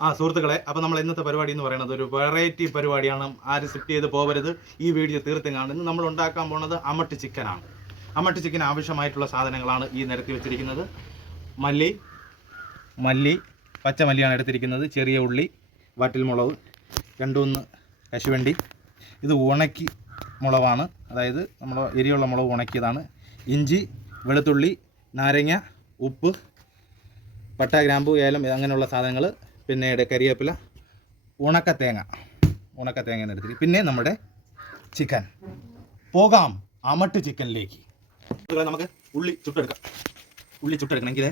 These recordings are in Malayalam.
ആ സുഹൃത്തുക്കളെ അപ്പോൾ നമ്മൾ ഇന്നത്തെ പരിപാടി എന്ന് പറയുന്നത് ഒരു വെറൈറ്റി പരിപാടിയാണ്. ആരും സ്കിപ്പ് ചെയ്ത് പോകരുത് ഈ വീഡിയോ തീർത്തും കാണുന്നത് നമ്മൾ ഉണ്ടാക്കാൻ പോണത് അമട്ട് ചിക്കനാണ് അമട്ട് ചിക്കൻ ആവശ്യമായിട്ടുള്ള സാധനങ്ങളാണ് ഈ നിരത്തി വെച്ചിരിക്കുന്നത്. മല്ലി മല്ലി പച്ചമല്ലിയാണ് എടുത്തിരിക്കുന്നത്. ചെറിയ ഉള്ളി വറ്റൽമുളക് രണ്ടുമൂന്ന് കശുവണ്ടി. ഇത് ഉണക്കി മുളവാണ് അതായത് നമ്മൾ എരിയുള്ള മുളക് ഉണക്കിയതാണ്. ഇഞ്ചി വെളുത്തുള്ളി നാരങ്ങ ഉപ്പ് പട്ട ഗ്രാമ്പു ഏലം അങ്ങനെയുള്ള സാധനങ്ങൾ പിന്നീട് കരിവേപ്പില ഉണക്ക തേങ്ങ ഉണക്ക തേങ്ങ എടുത്തിട്ട് പിന്നെ നമ്മുടെ ചിക്കൻ പോകാം അമട്ട് ചിക്കനിലേക്ക് നമുക്ക് ഉള്ളി ചുട്ടെടുക്കാം. ഉള്ളി ചുട്ടെടുക്കണമെങ്കിൽ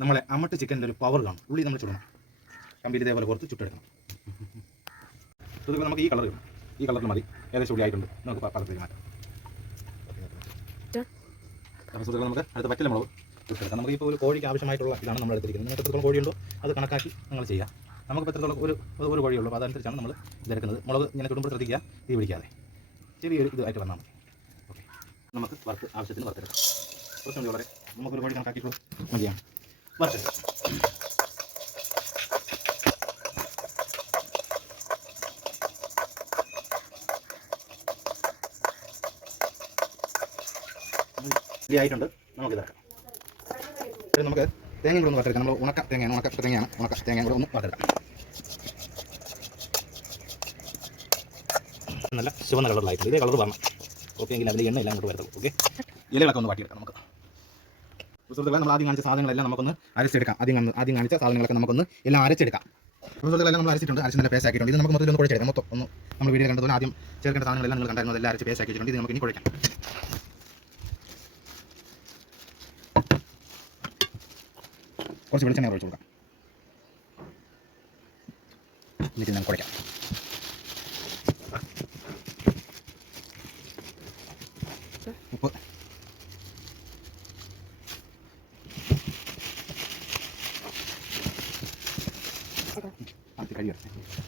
നമ്മളെ അമട്ട് ചിക്കന്റെ ഒരു പവർ കാണും. ഉള്ളി നമ്മൾ ചുടണം. കമ്പിയിൽ ഇതേപോലെ കുറച്ച് ചുട്ടെടുക്കണം. നമുക്ക് ഈ കളർ കിട്ടും ഈ കളറിൽ മതി. ഏകദേശം ഉള്ളി ആയിട്ടുണ്ട്. നമുക്ക് പറഞ്ഞു മാറ്റാം. നമുക്ക് അടുത്ത പറ്റില്ല മുളക്. നമുക്ക് ഇപ്പോൾ ഒരു കോഴിക്ക് ആവശ്യമായിട്ടുള്ള ഇതാണ് നമ്മൾ എടുത്തിരിക്കുന്നത്. നിങ്ങൾക്ക് എത്രത്തോളം കോഴിയുണ്ടോ അത് കണക്കാക്കി നിങ്ങൾ ചെയ്യുക. നമുക്ക് എത്രത്തോളം ഒരു ഒരു കോഴിയുള്ളൂ അപ്പോൾ അതനുസരിച്ചാണ് നമ്മൾ ഇതെടുക്കുന്നത്. മുളക് ഇങ്ങനെ ചുടുമ്പോൾ ശ്രദ്ധിക്കുക തീ പിടിക്കാതെ. ചെറിയൊരു ഇതായിട്ട് വന്നാൽ മതി. ഓക്കെ നമുക്ക് വറുത്ത് ആവശ്യത്തിന് വറുത്തെടുക്കാം. കുറച്ചുകൂടി വളരെ നമുക്കൊരു കോഴി കണക്കാക്കിയിട്ടുള്ളൂ. മതിയാണ് വറുത്തെടുക്കാം. നമുക്ക് ഇതാക്കാം ഇനി നമുക്ക് തേങ്ങ കൂടെ ഒന്ന് വറുത്തെടുക്കാം. നമ്മൾ ഉണക്ക തേങ്ങയാണ് ഉണക്ക തേങ്ങയാണ് ഉണക്ക തേങ്ങ കൂടെ ഒന്ന് വറുത്തെടുക്കാം. നല്ല ചുവന്ന കളറിലായിട്ട് ഇതേ കളർ വരണം. ഓക്കെ എങ്കിൽ അതിൽ എണ്ണ എല്ലാം കൂടെ വരത്തുള്ളൂ. ഓക്കെ ഇലകളൊക്കെ ഒന്ന് വാട്ടിയെടുക്കാം നമുക്ക്. സുഹൃത്തുക്കളെ നമ്മൾ ആദ്യം കാണിച്ച സാധനങ്ങളെല്ലാം നമുക്കൊന്ന് അരച്ചെടുക്കാം. ആദ്യം ആദ്യം കാണിച്ച സാധനങ്ങളൊക്കെ നമുക്കൊന്ന് എല്ലാം അരച്ചെടുക്കാം. സുഹൃത്തുക്കളെല്ലാം നമ്മൾ അരച്ചിട്ടുണ്ട്. അരച്ച് നല്ല പേസ്റ്റ് ആക്കിയിട്ടുണ്ട്. ഇത് നമുക്ക് മൊത്തത്തിൽ ഒന്ന് കുഴച്ചെടുക്കാം. മൊത്തം ഒന്ന് നമ്മൾ വീഡിയോ കണ്ടതുപോലെ ആദ്യം ചേർക്കേണ്ട സാധനങ്ങളെല്ലാം നിങ്ങൾ കണ്ടായിരുന്നു. എല്ലാം അരച്ച് പേസ്റ്റ് ആക്കിയിട്ടുണ്ട്. ഇത് നമുക്ക് ഇനി കുഴക്കാം. കുറച്ച് വെളിച്ചെണ്ണ ഒഴിച്ച് കൊടുക്കാം. എന്നിട്ട് ഞാൻ കുറയ്ക്കാം ഉപ്പ്.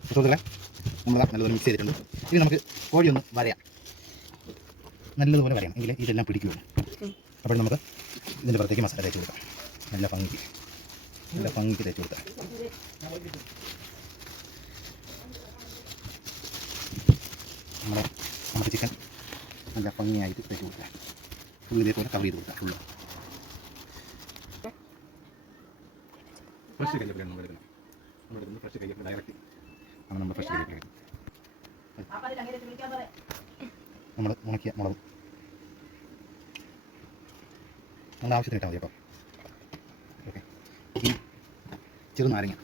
സുഹൃത്തുക്കളെ നമ്മൾ നല്ലതുപോലെ മിക്സ് ചെയ്തിട്ടുണ്ട്. ഇനി നമുക്ക് കോഴി ഒന്ന് വരയാം. നല്ലതുപോലെ വരയാം എങ്കിൽ ഇതെല്ലാം പിടിക്കുകയുള്ളൂ അപ്പോൾ നമുക്ക് ഇതിന്റെ പുറത്തേക്ക് മസാല തേച്ച് കൊടുക്കാം. നല്ല ഭംഗിക്ക്. നല്ല ഭംഗിക്ക് തേച്ച് കൊടുക്കാം. നമ്മുടെ നമ്മുടെ ചിക്കൻ നല്ല ഭംഗിയായിട്ട് തേച്ച് കൊടുക്കാം. ഫുൾ ഇതേപോലെ കവർ ചെയ്ത് കൊടുക്കാം ഫുള്ള്. ഫ്രഷ് കരിയപ്പിലാണ് നമ്മൾ എടുക്കുന്നത് നമ്മൾ എടുക്കുന്നത് ഫ്രഷ് കരിയപ്പിൽ ഡയറക്റ്റ് ആണ് നമ്മൾ ഫ്രഷ് കരിയപ്പിൽ നമ്മൾ ഉണക്കിയ മുളക്. നമ്മുടെ ആവശ്യത്തിന് ഇട്ടാൽ മതി കേട്ടോ ഓക്കെ ഈ ചെറു നാരങ്ങ.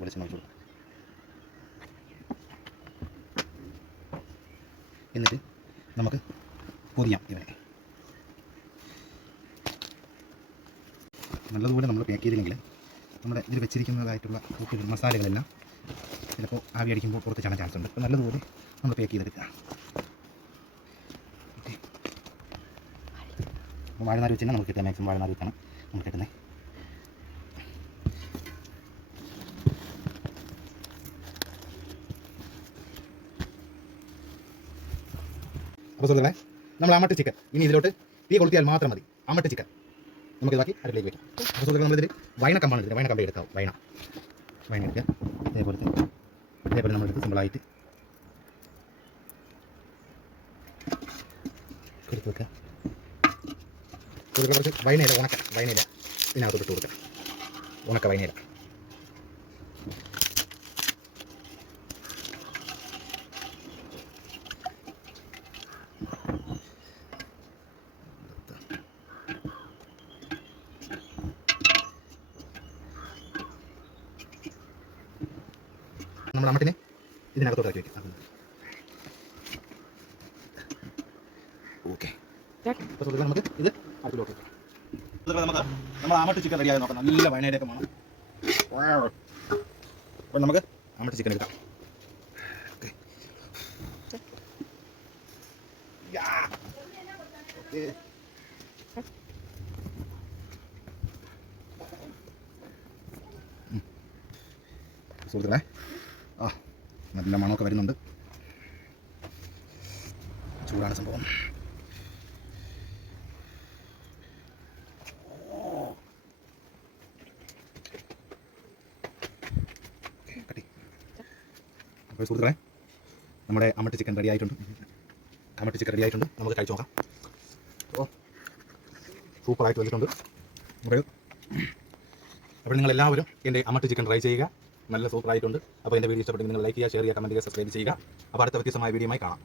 കുറച്ച് എന്നിട്ട് നമുക്ക് പൊതിയാം ഇവനെ. നല്ലതുപോലെ നമ്മൾ പാക്ക് ചെയ്തില്ലെങ്കിൽ നമ്മുടെ ഇതിൽ വെച്ചിരിക്കുന്നതായിട്ടുള്ള കൂട്ടുകൾ മസാലകളെല്ലാം ചിലപ്പോൾ ആവി അടിക്കുമ്പോൾ പുറത്ത് ചാൻസ് ഉണ്ട്. അപ്പോൾ നല്ലതുപോലെ നമ്മൾ പാക്ക് ചെയ്തെടുക്കുക. അപ്പോൾ വാഴനാർ വെച്ച് തന്നെ നമുക്ക് കിട്ടുക മാക്സിമം വാഴനാർ വെച്ചാണ് നമുക്ക് കിട്ടുന്നത് അപ്പോൾ സുഹൃത്തുക്കളെ നമ്മൾ അമട്ട് ചിക്കൻ. ഇനി ഇതിലോട്ട് തീ കൊളുത്തിയാൽ മാത്രം മതി. അമട്ട് ചിക്കൻ. നമുക്ക് ഇതാക്കി അടുപ്പിലേക്ക് വയ്ക്കാം അപ്പോൾ സുഹൃത്തുക്കളെ നമ്മളിതിൽ വൈന കമ്പാണ് ഇതിൽ വൈന കമ്പ എടുക്കാം വൈന വൈന എടുക്കുക. ഇതേപോലത്തെ ഇതേപോലെ നമ്മളെടുത്ത് സിമ്പിളായിട്ട് എടുത്ത് വെക്കുക. സുഹൃത്തുക്കളെ കുറച്ച് വൈനയില ഉണക്ക വൈനയില. ഇതിനകത്ത് ഇട്ട് കൊടുക്കുക ഉണക്ക വൈനയില. നമ്മൾ അമ്മട്ടിനെ ഇതിനകത്തോട്ട് ഇറക്കി വെക്കാം. ഓക്കെ. നമുക്ക്. ഇത് നമുക്ക് നമ്മൾ ആമട്ട് ചിക്കൻ റെഡിയായി നല്ല നമുക്ക് ആമട്ട് ചിക്കൻ എടുക്കാം. സുഹൃത്തുക്കളെ ആ നല്ല മണമൊക്കെ വരുന്നുണ്ട്. ചൂടാണ് സംഭവം. ഒരു സുഹൃത്തുക്കളെ നമ്മുടെ അമ്മട്ട് ചിക്കൻ റെഡി ആയിട്ടുണ്ട്. അമ്മട്ട് ചിക്കൻ റെഡി ആയിട്ടുണ്ട്. നമുക്ക് കഴിച്ചു നോക്കാം. ഓ സൂപ്പറായിട്ട് വന്നിട്ടുണ്ട് അപ്പോൾ അപ്പോൾ നിങ്ങൾ എല്ലാവരും എന്റെ അമ്മട്ട് ചിക്കൻ ട്രൈ ചെയ്യുക. നല്ല സൂപ്പറായിട്ടുണ്ട് അപ്പോൾ എന്റെ വീഡിയോ ഇഷ്ടപ്പെട്ടെങ്കിൽ നിങ്ങൾ ലൈക്ക് ചെയ്യുക ഷെയർ ചെയ്യുക കമന്റ് ചെയ്യുക സബ്സ്ക്രൈബ് ചെയ്യുക. അപ്പോൾ അടുത്ത വ്യത്യസ്തമായ വീഡിയോയുമായി കാണാം.